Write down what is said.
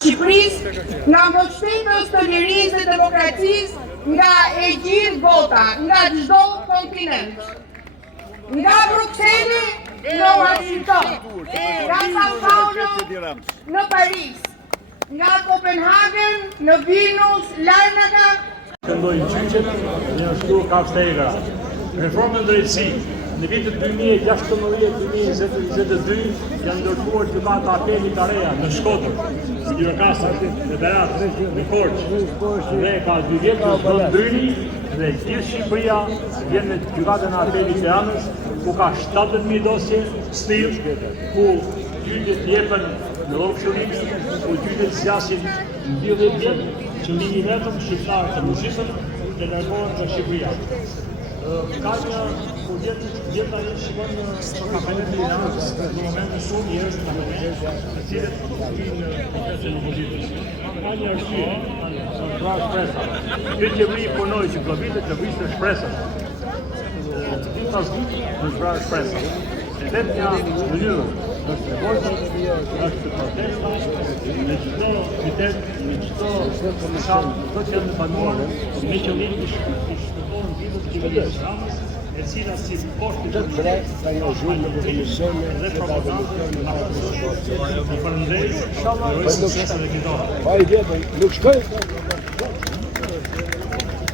Shqipërisë, nga mbështetës të lirisë dhe demokracisë, nga e gjithë bota, nga çdo kontinent. Nga Brukseli në Washington, nga Sao Paulo në Paris, nga Copenhagen në Vilnius, Larnaca. Këndojnë qyqet në ashtu Kaftegra. Reformën drejtësi. Në vitet 2016-2022 janë ndërtuar gjykata apeli të reja në Shkodër, në Gjirokastër, në Berat, në Korçë, dhe ka 2 vjetë në ndryni dhe gjithë Shqipëria vjen në gjykatën e apelit të Tiranës, ku ka 70.000 dosje stil, ku gjyqet jepen në rrofshërim, ku gjyqet zgjasin në 10 vjet, qëllimi vetëm shqiptarë të muzikën të largohen nga Shqipëria. Ka një vjeta një shikon në kampaninë e Tiranës, në moment në shumë njerëz në kampaninë, të cilët vinë në procesin e opozitës. Ka një arsye, është vrarë shpresa. Kjo qeveri punoi që govitet të vriste shpresën. Ditë pas ditë është vrarë shpresa. E vetmja mënyrë është revolta, është protesta, në çdo qytet, në çdo fushat, çdo që janë banuar, me qëllim të shpëtojnë vitët qeverisë Ramës, e cila si poshtë të dhe propagandë në përndej, në rojë suksese dhe gjithora.